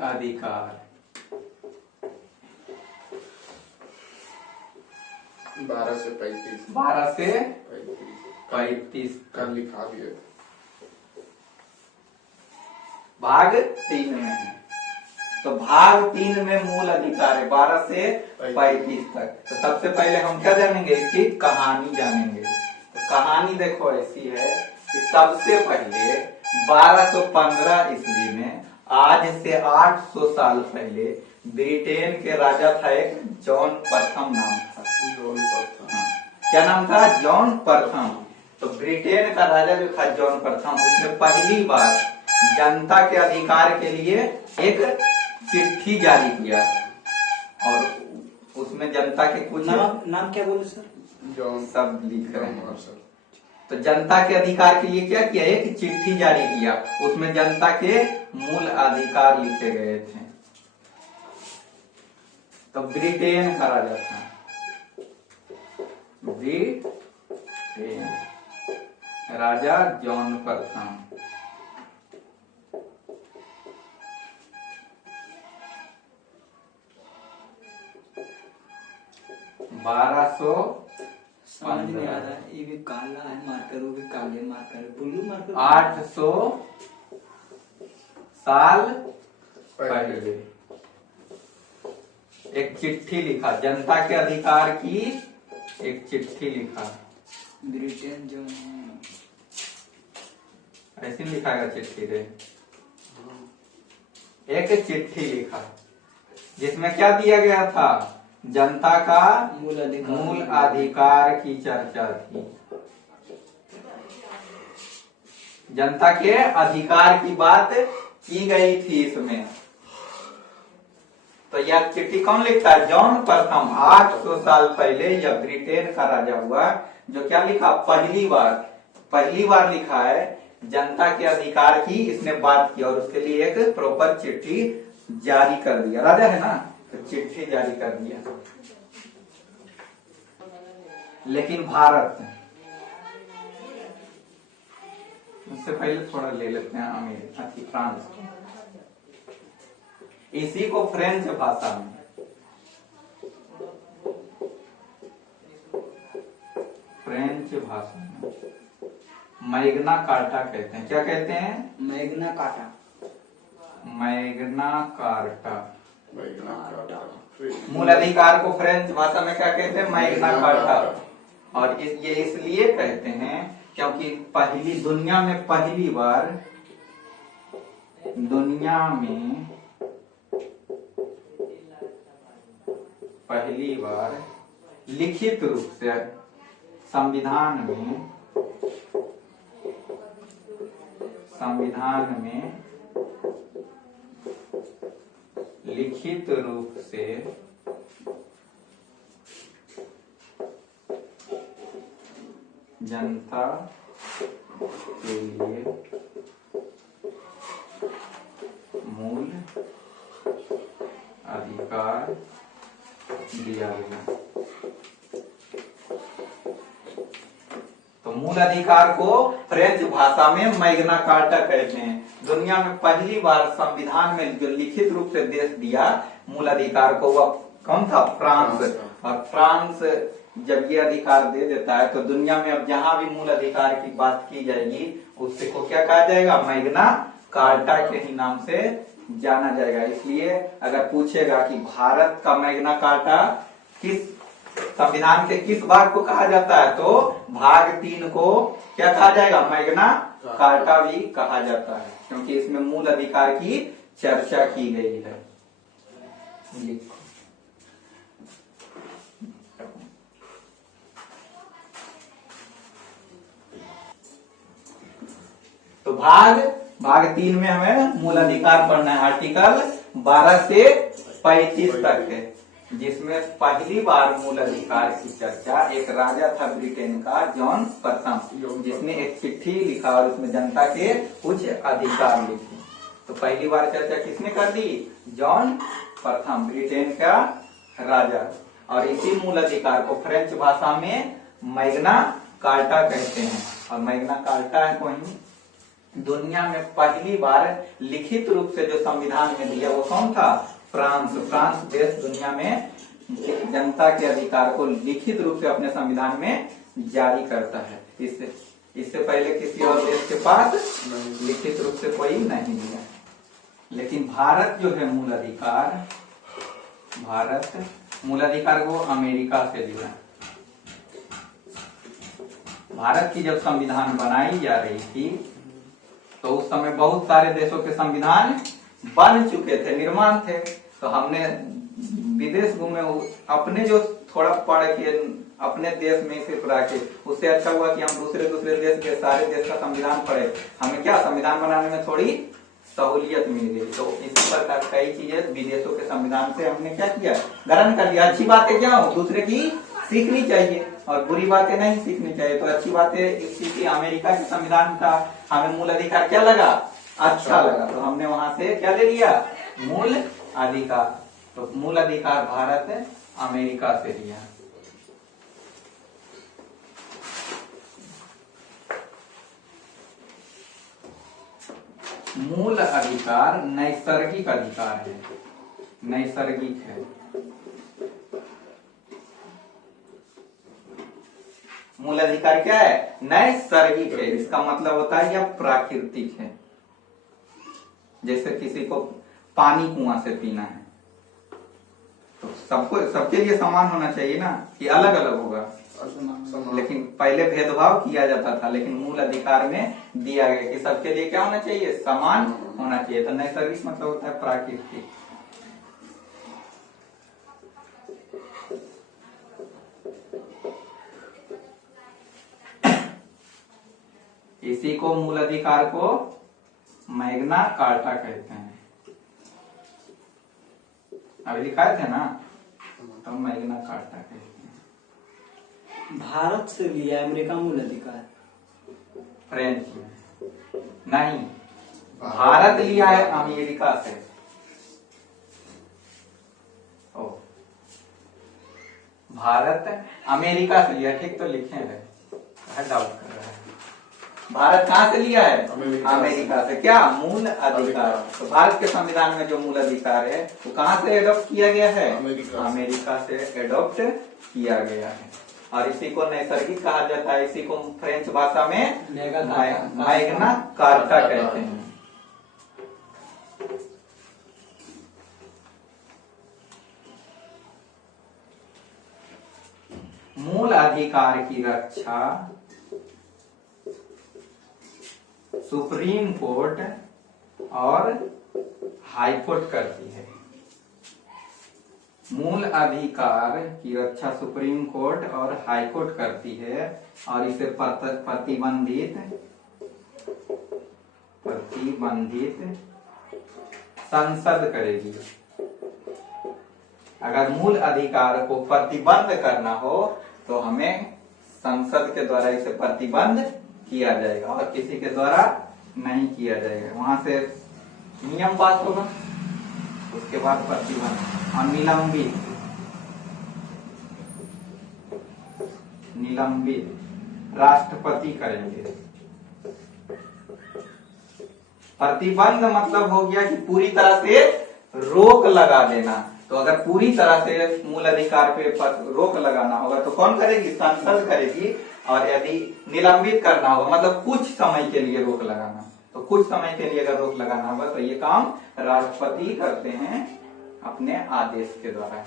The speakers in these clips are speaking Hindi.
अधिकार 12 से 35। 12 से 35 35 का लिखा दिया। भाग 3 में है। तो भाग 3 में मूल अधिकार है 12 से 35 तक। तो सबसे पहले हम क्या जानेंगे, इसकी कहानी जानेंगे। तो कहानी देखो ऐसी है कि सबसे पहले 1215 ईस्वी में, आज से 800 साल पहले, ब्रिटेन के राजा था एक जॉन प्रथम नाम था। जॉन प्रथम। क्या नाम था? जॉन प्रथम। तो ब्रिटेन का राजा जो था जॉन प्रथम, उसने पहली बार जनता के अधिकार के लिए एक चिट्ठी जारी किया और उसमें जनता के कुछ नाम क्या बोले सर? जॉन सब लिख रहे हैं सर। तो जनता के अधिकार के लिए क्या किया, एक चिट्ठी जारी किया, उसमें जनता के मूल अधिकार लिखे गए थे। तो ब्रिटेन का राजा था, ब्रिटेन राजा जॉन प्रथम। समझ में आ रहा है। ये भी काला है मार्कर, वो भी काले मार्कर है, ब्लू मार्कर। 800 साल पहले एक चिट्ठी लिखा, जनता के अधिकार की एक चिट्ठी लिखा। ब्रिटेन जो है ऐसे लिखाएगा चिट्ठी रे। एक चिट्ठी लिखा जिसमें क्या दिया गया था, जनता का मूल अधिकार की चर्चा थी। जनता के अधिकार की बात की गई थी इसमें। तो यह चिट्ठी कौन लिखता है? जॉन प्रथम। 800 साल पहले यह ब्रिटेन का राजा हुआ जो क्या लिखा, पहली बार लिखा है, जनता के अधिकार की इसने बात की और उसके लिए एक प्रॉपर चिट्ठी जारी कर दिया। राजा है ना, तो चिट्ठी जारी कर दिया। लेकिन भारत, उससे पहले थोड़ा ले लेते हैं अमेरिका, फ्रांस। इसी को फ्रेंच भाषा में मैग्ना कार्टा कहते हैं। क्या कहते हैं? Magna carta. Magna carta. Magna carta. मूल अधिकार को फ्रेंच भाषा में क्या कहते हैं? Magna carta. और ये इसलिए कहते हैं क्योंकि दुनिया में पहली बार लिखित रूप से संविधान में लिखित रूप से जनता के लिए मूल अधिकार दिया गया। तो मूल अधिकार को फ्रेंच भाषा में मैग्ना कार्टा कहते हैं। दुनिया में पहली बार संविधान में जो लिखित रूप से देश दिया मूल अधिकार को, वह कौन था? फ्रांस। और फ्रांस जब ये अधिकार दे देता है तो दुनिया में अब जहां भी मूल अधिकार की बात की जाएगी उससे को क्या कहा जाएगा? मैग्ना कार्टा के ही नाम से जाना जाएगा। इसलिए अगर पूछेगा कि भारत का मैग्ना कार्टा किस संविधान के किस भाग को कहा जाता है, तो भाग 3 को क्या कहा जाएगा? मैग्ना कार्टा भी कहा जाता है, क्योंकि इसमें मूल अधिकार की चर्चा की गई है। लिखो। तो भाग 3 में हमें मूल अधिकार पढ़ना है। आर्टिकल 12 से 35 तक है, जिसमें पहली बार मूल अधिकार की चर्चा एक राजा था ब्रिटेन का, जॉन प्रथम, जिसने एक चिट्ठी लिखा और उसमें जनता के कुछ अधिकार लिखे। तो पहली बार चर्चा किसने कर दी? जॉन प्रथम, ब्रिटेन का राजा। और इसी मूल अधिकार को फ्रेंच भाषा में मैग्ना कार्टा कहते हैं। और मैग्ना कार्टा है कोई दुनिया में पहली बार लिखित रूप से जो संविधान में दिया वो कौन था? फ्रांस। फ्रांस देश दुनिया में जनता के अधिकार को लिखित रूप से अपने संविधान में जारी करता है। इससे पहले किसी और देश के पास लिखित रूप से कोई नहीं दिया। लेकिन भारत जो है मूल अधिकार को अमेरिका से लिया। भारत की जब संविधान बनाई जा रही थी तो उस समय बहुत सारे देशों के संविधान बन चुके थे, निर्माण थे। तो हमने विदेश घूमे, अपने जो थोड़ा पढ़ के अपने देश में सिर्फ रह के, उससे अच्छा हुआ कि हम दूसरे देश के सारे देश का संविधान पढ़े। हमें क्या संविधान बनाने में थोड़ी सहूलियत मिल गई। तो इसी प्रकार कई चीजें विदेशों के संविधान से हमने क्या किया, ग्रहण कर लिया। अच्छी बातें क्या हो, दूसरे की सीखनी चाहिए और बुरी बातें नहीं सीखनी चाहिए। तो अच्छी बातें इसी अमेरिका के संविधान का हमें मूल अधिकार क्या लगा, अच्छा लगा, तो हमने वहां से क्या ले लिया, मूल अधिकार। तो मूल अधिकार भारत अमेरिका से लिया। मूल अधिकार नैसर्गिक अधिकार है, नैसर्गिक है। मूल अधिकार क्या है, नैसर्गिक है। इसका मतलब होता है यह प्राकृतिक है। जैसे किसी को पानी कुआं से पीना है तो सबके लिए समान होना चाहिए ना, कि अलग अलग होगा। लेकिन पहले भेदभाव किया जाता था, लेकिन मूल अधिकार में दिया गया कि सबके लिए क्या होना चाहिए, समान होना चाहिए। तो नैसर्गिक मतलब होता है प्राकृतिक। इसी को मूल अधिकार को मैग्ना कार्टा कहते हैं। अभी लिखाए थे ना, तो मैग्ना कार्टा कहते हैं। भारत से लिया अमेरिका मूल अधिकार, फ्रेंच नहीं, भारत लिया है अमेरिका से। ओ, भारत अमेरिका से लिया, ठीक तो लिखे हैं, डाउट कर रहा है। भारत कहाँ से लिया है, अमेरिका से। क्या, मूल अधिकार। तो भारत के संविधान में जो मूल अधिकार है वो कहाँ से एडॉप्ट किया गया है, अमेरिका से एडॉप्ट किया गया है। और इसी को नैसर्गिक कहा जाता है। इसी को फ्रेंच भाषा में मैग्ना कार्टा कहते हैं। मूल अधिकार की रक्षा सुप्रीम कोर्ट और हाई कोर्ट करती है। मूल अधिकार की रक्षा सुप्रीम कोर्ट और हाई कोर्ट करती है और इसे प्रतिबंधित संसद करेगी। अगर मूल अधिकार को प्रतिबंध करना हो तो हमें संसद के द्वारा इसे प्रतिबंध किया जाएगा और किसी के द्वारा नहीं किया जाएगा। वहां से नियम पास होगा, उसके बाद प्रतिबंध और निलंबित राष्ट्रपति करेंगे। प्रतिबंध मतलब हो गया कि पूरी तरह से रोक लगा देना। तो अगर पूरी तरह से मूल अधिकार पे रोक लगाना होगा तो कौन करेगी, संसद करेगी। और यदि निलंबित करना होगा मतलब कुछ समय के लिए रोक लगाना, तो कुछ समय के लिए अगर रोक लगाना होगा तो ये काम राष्ट्रपति करते हैं अपने आदेश के द्वारा।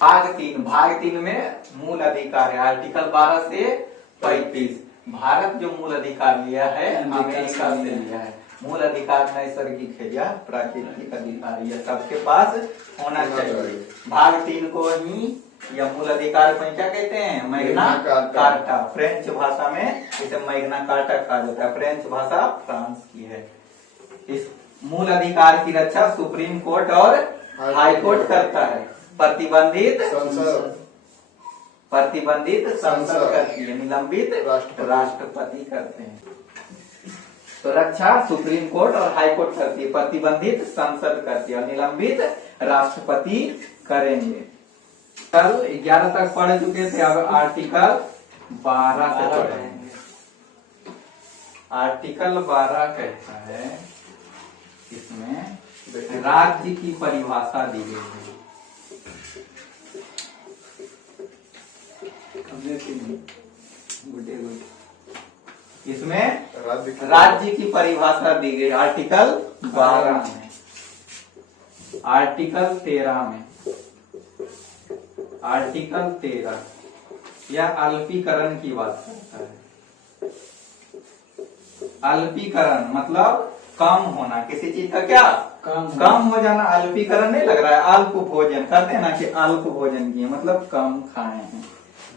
भाग 3 में मूल अधिकार है, आर्टिकल 12 से 35। भारत जो मूल अधिकार लिया है अमेरिका से लिया है। मूल अधिकार नैसर्गिक है या प्राकृतिक अधिकार, यह सबके पास होना चाहिए। भाग 3 को ही या मूल अधिकार को क्या कहते हैं, मैग्ना कार्टा। फ्रेंच भाषा में इसे मैग्ना कार्टा कहा जाता है। फ्रेंच भाषा फ्रांस की है। इस मूल अधिकार की रक्षा सुप्रीम कोर्ट और हाई कोर्ट करता है। प्रतिबंधित संसद करती है, निलंबित राष्ट्रपति करते हैं। तो रक्षा सुप्रीम कोर्ट और हाई कोर्ट करती है, प्रतिबंधित संसद करती है और निलंबित राष्ट्रपति करेंगे। कल 11 तक पढ़ चुके थे, अब आर्टिकल 12 से पढ़ेंगे। आर्टिकल 12 कहता है, इसमें राज्य की परिभाषा दी गई है। इसमें राज्य की परिभाषा दी गई आर्टिकल 12 में। आर्टिकल 13 में, आर्टिकल 13 यह अल्पीकरण की बात करता है। अल्पीकरण मतलब कम होना, किसी चीज का क्या कम हो जाना। अल्पीकरण नहीं लग रहा है, अल्प भोजन कहते हैं ना कि अल्प भोजन किए मतलब कम खाए हैं,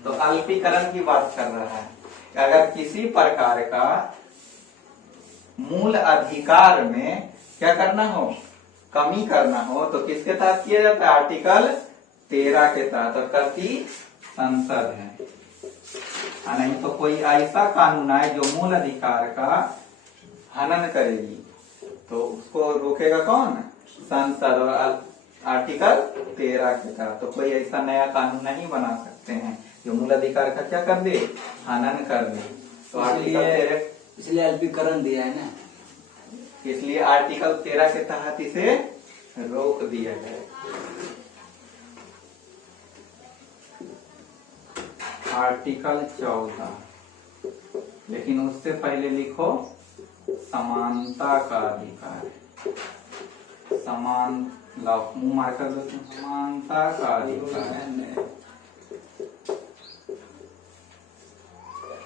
तो अल्पीकरण की बात कर रहा है। अगर किसी प्रकार का मूल अधिकार में क्या करना हो, कमी करना हो, तो किसके तहत किया जाता है, आर्टिकल 13 के तहत, और करती संसद है। नहीं तो कोई ऐसा कानून आए जो मूल अधिकार का हनन करेगी तो उसको रोकेगा कौन, संसद, और आर्टिकल 13 के तहत। तो कोई ऐसा नया कानून नहीं बना सकते हैं जो मूल अधिकार का क्या कर दे, हनन कर दे। तो आर्टिकल 13 इसलिए अल्पीकरण दिया है ना, इसलिए आर्टिकल 13 के तहत इसे रोक दिया गया। आर्टिकल 14, लेकिन उससे पहले लिखो समानता का अधिकार। समान लाओ, मुंह मार कर दो, समानता का अधिकार।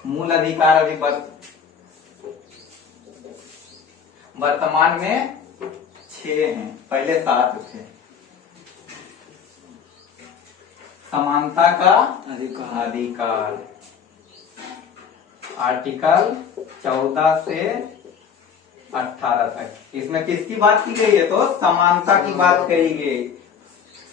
मूल अधिकार अभी वर्तमान में 6 हैं, पहले 7 थे। समानता का अधिकार आर्टिकल 14 से 18 तक। इसमें किसकी बात की गई है, तो समानता की बात कही गई,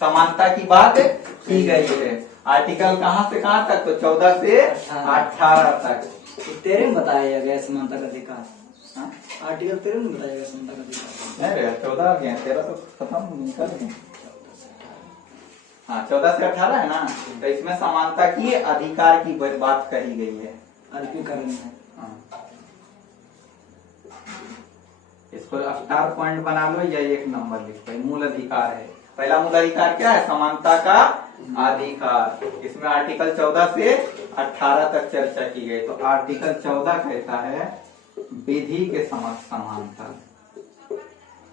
समानता की बात की गई है। आर्टिकल कहां से कहां तक, तो 14 से 18 तक। तो 13 में बताया गया समानता का अधिकार। आर्टिकल 13 में बताया गया समानता का अधिकार। नहीं रे, 14 आ गया, 13 तो खत्म निकल गए। हाँ, 14 से 18 है ना, तो इसमें समानता की अधिकार की बात कही गई है। अल्पीकरण है। हाँ। इसको स्टार पॉइंट बना लो या 1 नंबर लिखो। मूल अधिकार है, पहला मूल अधिकार क्या है, समानता का अधिकार। इसमें आर्टिकल 14 से 18 तक चर्चा की गई। तो आर्टिकल 14 कहता है विधि के समक्ष समानता,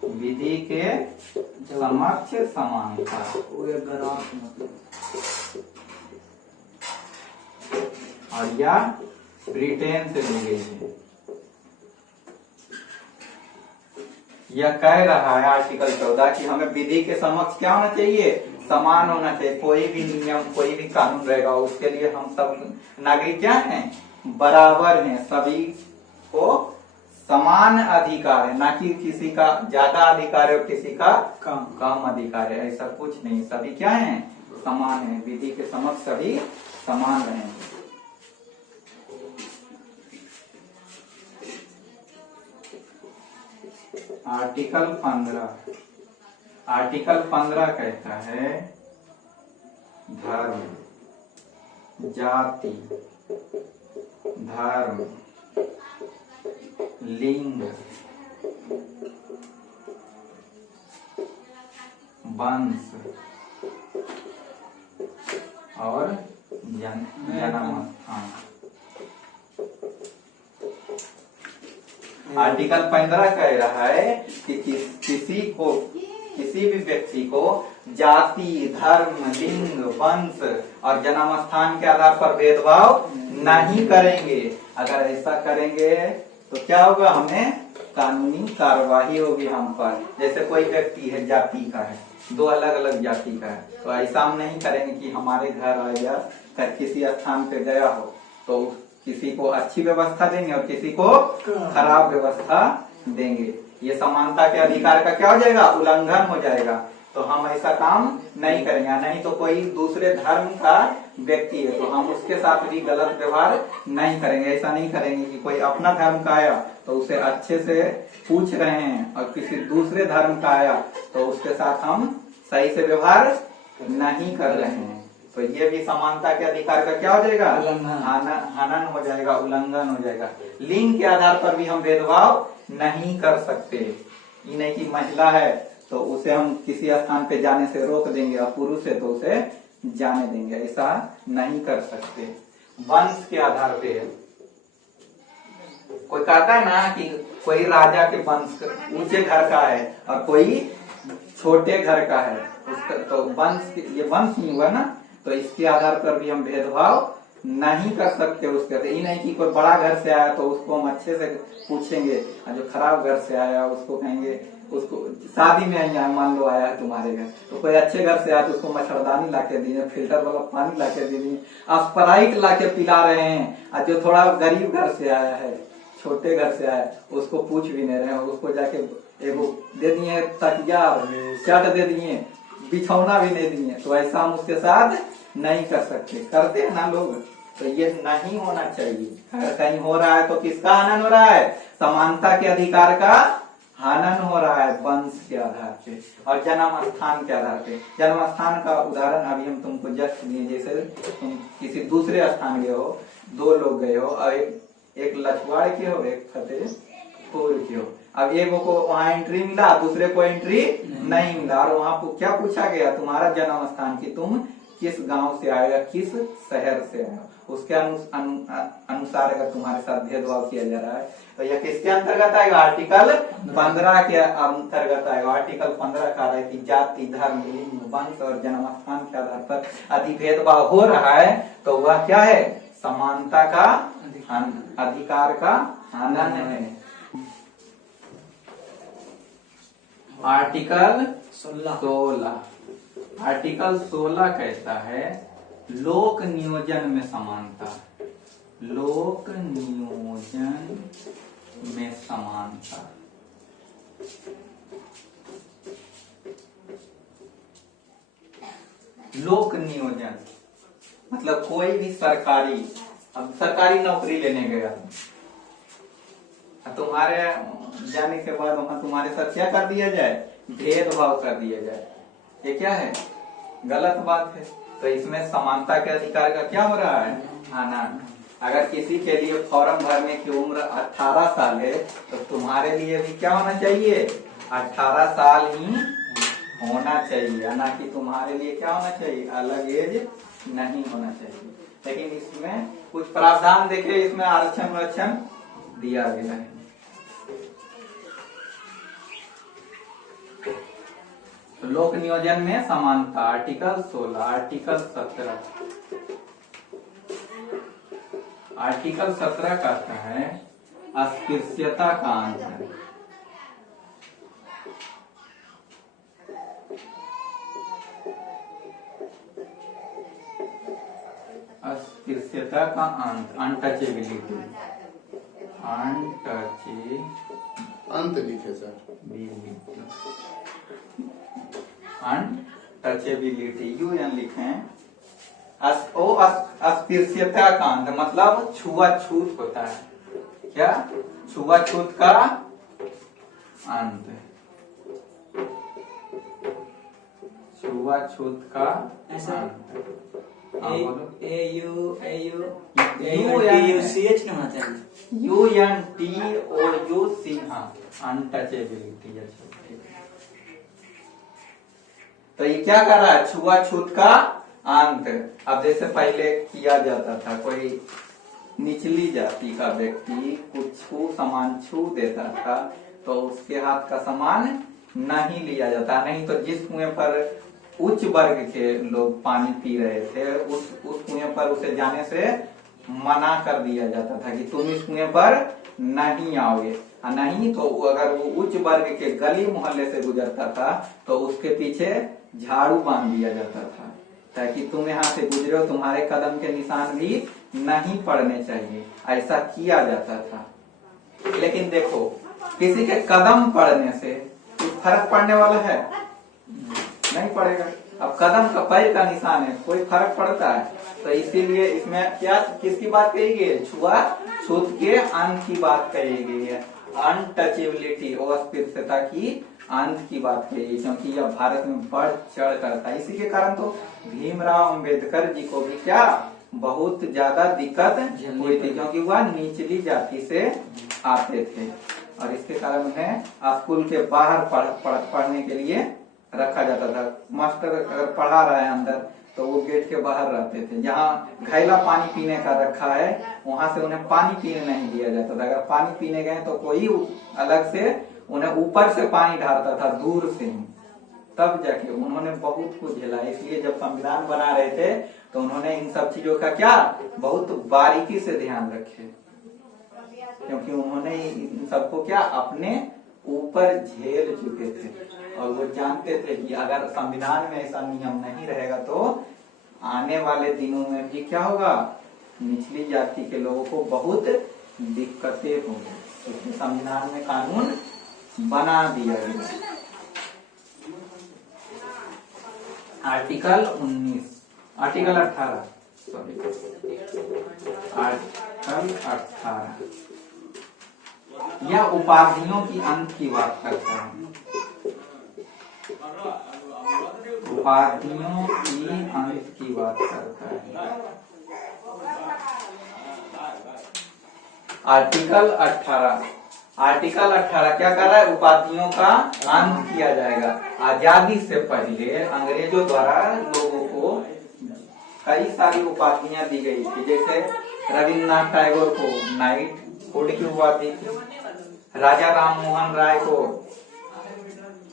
विधि के समक्ष समानता। और यह ब्रिटेन से ली गई है। यह कह रहा है आर्टिकल 14 कि हमें विधि के समक्ष क्या होना चाहिए, समान होना चाहिए। कोई भी नियम, कोई भी कानून रहेगा उसके लिए हम सब नागरिक क्या हैं, बराबर हैं। सभी को समान अधिकार है, ना कि किसी का ज्यादा अधिकार है और किसी का कम अधिकार है, ऐसा कुछ नहीं। सभी क्या हैं, समान हैं। विधि के समक्ष सभी समान रहेंगे। आर्टिकल 15, आर्टिकल 15 कहता है धर्म, जाति, धर्म, लिंग, वंश और जन्म स्थान। आर्टिकल 15 कह रहा है कि किसी भी व्यक्ति को जाति, धर्म, लिंग, वंश और जन्म स्थान के आधार पर भेदभाव नहीं करेंगे। अगर ऐसा करेंगे तो क्या होगा, हमें कानूनी कार्यवाही होगी हम पर। जैसे कोई व्यक्ति है, जाति का है, 2 अलग अलग जाति का है, तो ऐसा हम नहीं करेंगे कि हमारे घर आया कर किसी स्थान पे गया हो तो किसी को अच्छी व्यवस्था देंगे और किसी को खराब व्यवस्था देंगे। ये समानता के अधिकार का क्या हो जाएगा, उल्लंघन हो जाएगा। तो हम ऐसा काम नहीं करेंगे। नहीं तो कोई दूसरे धर्म का व्यक्ति है तो हम उसके साथ भी गलत व्यवहार नहीं करेंगे। ऐसा नहीं करेंगे कि कोई अपना धर्म का आया तो उसे अच्छे से पूछ रहे हैं और किसी दूसरे धर्म का आया तो उसके साथ हम सही से व्यवहार नहीं कर रहे हैं। तो ये भी समानता के अधिकार का क्या हो जाएगा? उल्लंघन। हनन हो जाएगा, उल्लंघन हो जाएगा। लिंग के आधार पर भी हम भेदभाव नहीं कर सकते। ये नहीं कि महिला है तो उसे हम किसी स्थान पे जाने से रोक देंगे और पुरुष है तो उसे जाने देंगे, ऐसा नहीं कर सकते। वंश के आधार पे कोई कहता है ना कि कोई राजा के वंश ऊंचे घर का है और कोई छोटे घर का है, उसका तो वंश, ये वंश नहीं हुआ ना, तो इसके आधार पर भी हम भेदभाव नहीं कर सकते उसके। ये नहीं कि कोई बड़ा घर से आया तो उसको हम अच्छे से पूछेंगे, और जो खराब घर से आया उसको कहेंगे, उसको शादी में आएंगे, मान लो आया है तुम्हारे घर, तो कोई अच्छे घर से आया तो उसको मच्छरदानी लाके दिए, फिल्टर वाला पानी लाके दिए, आप स्प्राइट लाके पिला रहे हैं। और जो थोड़ा गरीब घर से आया है, छोटे घर से आया, उसको पूछ भी नहीं रहे हैं, उसको जाके एगो दे दिए तकिया, शर्ट दे दिए, बिछौना भी नहीं दिए। तो ऐसा हम उसके साथ नहीं कर सकते, करते हैं ना लोग। तो ये नहीं होना चाहिए। अगर कहीं हो रहा है तो किसका हनन हो रहा है? समानता के अधिकार का हनन हो रहा है, वंश के आधार पे और जन्म स्थान के आधार पे। जन्म स्थान का उदाहरण अभी हम तुमको जस्ट दिए, जैसे तुम किसी दूसरे स्थान गए हो, दो लोग गए हो और एक लछवाड़ के हो, एक फतेहपुर के हो। अब एक को वहाँ एंट्री मिला, दूसरे को एंट्री नहीं मिला, और वहाँ क्या पूछा गया? तुम्हारा जन्म स्थान की तुम किस गांव से आए या किस शहर से आए, उसके अनुसार अगर तुम्हारे साथ भेदभाव किया जा रहा है तो यह किसके अंतर्गत आएगा? आर्टिकल 15 के अंतर्गत आएगा। आर्टिकल 15 कह रहा है कि जाति, धर्म, लिंग, वंश और जन्म स्थान के आधार पर यदि भेदभाव हो रहा है तो वह क्या है? समानता का अधिकार का हनन है। आर्टिकल 16 आर्टिकल 16 कहता है लोक नियोजन में समानता। लोक नियोजन में समानता। लोक नियोजन मतलब कोई भी सरकारी, अब सरकारी नौकरी लेने गया, तुम्हारे जाने के बाद वहां तुम्हारे साथ क्या कर दिया जाए? भेदभाव कर दिया जाए। ये क्या है? गलत बात है। तो इसमें समानता के अधिकार का क्या हो रहा है? हनन। अगर किसी के लिए फॉर्म भरने की उम्र 18 साल है तो तुम्हारे लिए भी क्या होना चाहिए? 18 साल ही होना चाहिए, ना कि तुम्हारे लिए क्या होना चाहिए? अलग एज नहीं होना चाहिए। लेकिन इसमें कुछ प्रावधान देखे, इसमें आरक्षण दिया गया है। तो लोक नियोजन में समानता आर्टिकल 16। आर्टिकल 17 आर्टिकल 17 कहता है अस्पृश्यता का अंत। अस्पृश्यता का अंत, अनटचेबिलिटी। अंत लिखे सर, अनटचेबिलिटी UN लिखे। अस्पृश्यता का अंत मतलब छुआछूत होता है। क्या? छुआछूत का अंत। छुआछूत का अंत। UNTOUCH नहीं होना चाहिए। UNTOUC untouchability. तो ये क्या कर रहा है? छुआछूत का अंत। अब जैसे पहले किया जाता था, कोई निचली जाति का व्यक्ति कुछ सामान छू देता था तो उसके हाथ का सामान नहीं लिया जाता। नहीं तो जिस कुएं पर उच्च वर्ग के लोग पानी पी रहे थे उस कुएं पर उसे जाने से मना कर दिया जाता था कि तुम इस कुएं पर नहीं आओगे। नहीं तो अगर वो उच्च वर्ग के गली मोहल्ले से गुजरता था तो उसके पीछे झाड़ू बांध दिया जाता था ताकि तुम यहाँ से गुजरे हो, तुम्हारे कदम के निशान भी नहीं पड़ने चाहिए। ऐसा किया जाता था। लेकिन देखो, किसी के कदम पड़ने से कुछ फर्क पड़ने वाला है? नहीं पड़ेगा। अब कदम का पैर का निशान है, कोई फर्क पड़ता है? तो इसीलिए इसमें क्या, किसकी बात कही गई है? छुआछूत के अंत की बात कही गई है। अनटचेबिलिटी और अस्पृश्यता की अंत की बात कही, क्योंकि यह भारत में बढ़ चढ़ कर था। इसी के कारण तो भीमराव अंबेडकर जी को भी क्या बहुत ज्यादा दिक्कत हुई थी, क्योंकि वह निचली जाति से आते थे और इसके कारण उन्हें स्कूल के बाहर पढ़ने के लिए रखा जाता था। मास्टर अगर पढ़ा रहा है अंदर तो वो गेट के बाहर रहते थे। जहाँ घैला पानी पीने का रखा है वहां से उन्हें पानी पीने नहीं दिया जाता था। अगर पानी पीने गए तो कोई अलग से उन्हें ऊपर से पानी ढालता था, दूर से ही, तब जाके उन्होंने बहुत कुछ झेला। इसलिए जब संविधान बना रहे थे तो उन्होंने इन सब चीजों का क्या बहुत बारीकी से ध्यान रखे, क्योंकि उन्होंने इन सबको क्या अपने ऊपर झेल चुके थे और वो जानते थे कि अगर संविधान में ऐसा नियम नहीं रहेगा तो आने वाले दिनों में भी क्या होगा, निचली जाति के लोगों को बहुत दिक्कतें होंगी। इसलिए संविधान में कानून बना दिया गया। आर्टिकल 19, आर्टिकल 18 सॉरी आर्टिकल 18 यह उपाधियों की अंत की बात करता है। उपाधियों की अंत की बात करता है। आर्टिकल 18, आर्टिकल 18 क्या कर रहा है, उपाधियों का अंत किया जाएगा। आजादी से पहले अंग्रेजों द्वारा लोगों को कई सारी उपाधियां दी गई थी। जैसे रविन्द्रनाथ टैगोर को नाइटहुड की उपाधि, राजा राम मोहन राय को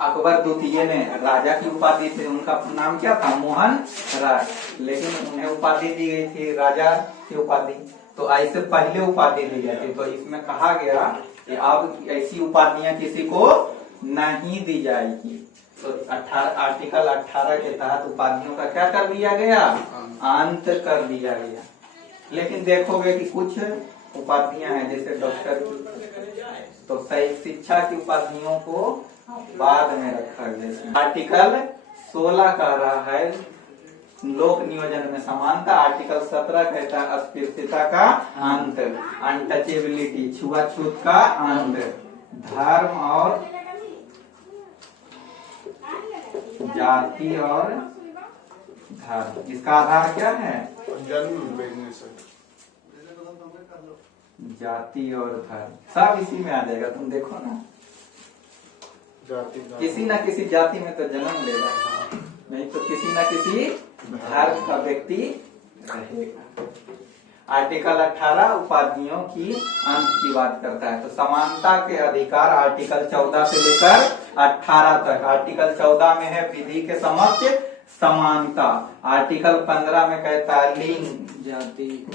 अकबर द्वितीय ने राजा की उपाधि थी, उनका नाम क्या था, मोहन राय, लेकिन उन्हें उपाधि दी गई थी राजा की उपाधि। तो ऐसे पहले उपाधि दी गई थी। तो इसमें कहा गया कि अब ऐसी उपाधियां किसी को नहीं दी जाएगी। तो आर्टिकल 18 के तहत उपाधियों का क्या कर दिया गया, अंत कर दिया गया। लेकिन देखोगे कि कुछ उपाधियां हैं जैसे डॉक्टर की, तो सही शिक्षा की उपाधियों को बाद में रखा गया। आर्टिकल 16 कह रहा है लोक नियोजन में समानता। आर्टिकल 17 कहता है अस्पृश्यता का अंत, अनटचेबिलिटी छुआछूत का अंत, धर्म और जाति और धर्म, इसका आधार क्या है, जाति और धर्म, सब इसी में आ जाएगा। तुम देखो ना, किसी न किसी जाति में तो जन्म लेगा, नहीं तो किसी न किसी धर्म का व्यक्ति रहेगा। आर्टिकल 18 उपाधियों की अंत की बात करता है। तो समानता के अधिकार आर्टिकल 14 से लेकर 18 तक। आर्टिकल 14 में है विधि के समक्ष समानता। आर्टिकल 15 में कहता है लिंग, जाति,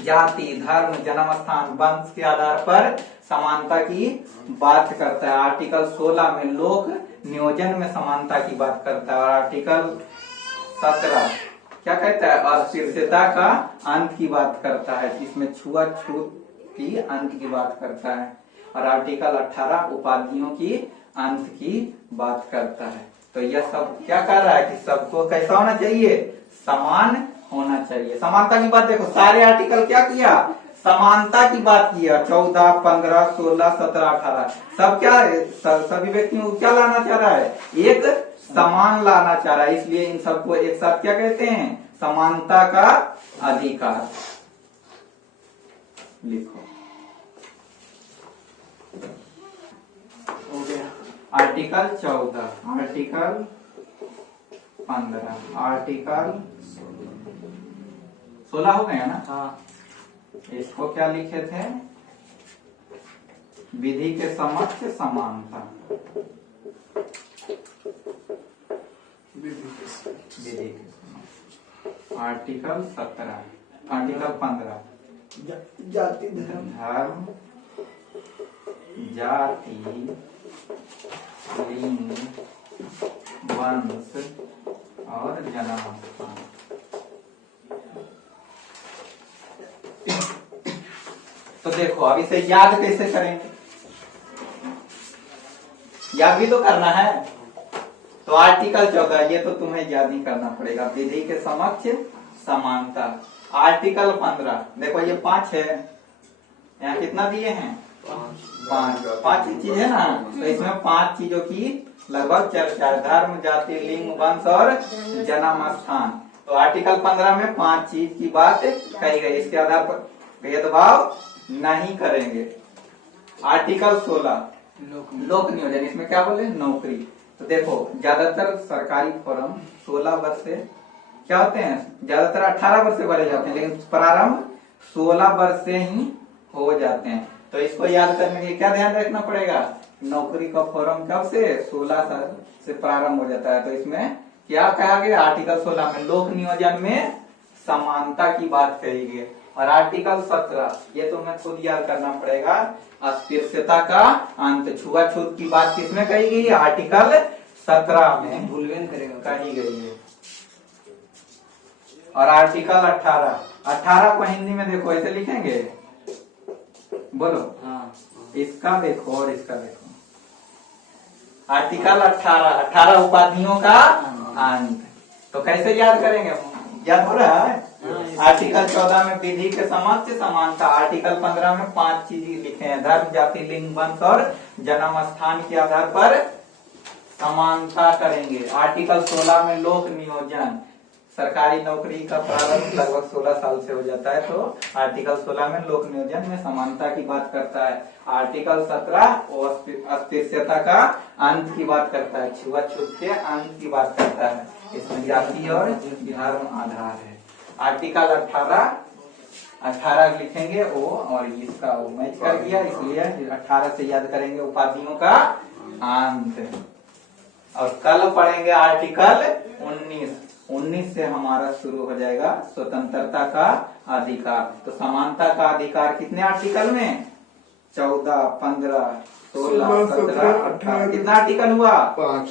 धर्म, जन्म स्थान, वंश के आधार पर समानता की बात करता है। आर्टिकल 16 में लोक नियोजन में समानता की बात करता है। और आर्टिकल 17 क्या कहता है, अस्पृश्यता का अंत की बात करता है। इसमें छुआछूत की अंत की बात करता है। और आर्टिकल 18 उपाधियों की अंत की बात करता है। तो यह सब क्या कर रहा है कि सबको कैसा होना चाहिए, समान होना चाहिए। समानता की बात देखो, सारे आर्टिकल क्या किया, समानता की बात किया। 14, 15, 16, 17, 18 सब क्या है, सभी व्यक्तियों को क्या लाना चाह रहा है, एक समान लाना चाह रहा है। इसलिए इन सबको एक साथ क्या कहते हैं, समानता का अधिकार। लिखो हो गया। आर्टिकल 14, आर्टिकल 15, आर्टिकल 16 हो गया ना। हाँ, इसको क्या लिखे थे, विधि के समक्ष समानता। विधि के समक्ष। आर्टिकल 17, आर्टिकल 15 जाति धर्म, धर्म, जाति, लिंग, वंश और जन्म स्थान। तो देखो अब इसे याद कैसे करेंगे, याद भी तो करना है। तो आर्टिकल 14 ये तो तुम्हें याद ही करना पड़ेगा, विधि के समक्ष समानता। आर्टिकल 15 देखो ये 5 है, यहाँ कितना दिए हैं, 5 चीज है ना। तो इसमें 5 चीजों की लगभग चर्चा है। धर्म, जाति, लिंग, वंश और जन्म स्थान। तो आर्टिकल 15 में 5 चीज की बात कही गई, इसके आधार पर भेदभाव नहीं करेंगे। आर्टिकल 16 लोक नियोजन, इसमें क्या बोले, नौकरी। तो देखो ज्यादातर सरकारी फॉर्म 16 वर्ष से क्या होते हैं, ज्यादातर 18 वर्ष से भरे जाते हैं, लेकिन प्रारंभ 16 वर्ष से ही हो जाते हैं। तो इसको याद करने के लिए क्या ध्यान रखना पड़ेगा, नौकरी का फॉर्म कब से, 16 साल से प्रारंभ हो जाता है। तो इसमें क्या कहा गया, आर्टिकल 16 में लोक नियोजन में समानता की बात कही गई। और आर्टिकल 17 ये तो मैं खुद याद करना पड़ेगा, अस्पृश्यता का अंत, छुआछूत की बात किसमें कही गई है, आर्टिकल 17 में भूलवे नहीं करेगा। कही गई है। और आर्टिकल 18 को हिंदी में देखो ऐसे लिखेंगे, बोलो। हाँ इसका देखो और इसका देखो। आर्टिकल 18 उपाधियों का अंत। तो कैसे याद करेंगे, याद हो रहा है। आर्टिकल 14 में विधि के समक्ष समानता। आर्टिकल 15 में 5 चीज लिखे हैं, धर्म, जाति, लिंग, वंश और जन्म स्थान के आधार पर समानता करेंगे। आर्टिकल 16 में लोक नियोजन, सरकारी नौकरी का प्रारंभ लगभग 16 साल से हो जाता है। तो आर्टिकल 16 में लोक नियोजन में समानता की बात करता है। आर्टिकल 17 अस्पृश्यता का अंत की बात करता है, छुआछूत के अंत की बात करता है। इसमें जाति और धर्म आधार है। आर्टिकल 18 लिखेंगे वो, और इसका वो मैच कर दिया, इसलिए 18 से याद करेंगे उपाधियों का अंत। और कल पढ़ेंगे आर्टिकल 19 से हमारा शुरू हो जाएगा स्वतंत्रता का अधिकार। तो समानता का अधिकार कितने आर्टिकल में, 14, 15, 16, 17, 18, कितना आर्टिकल हुआ, 5।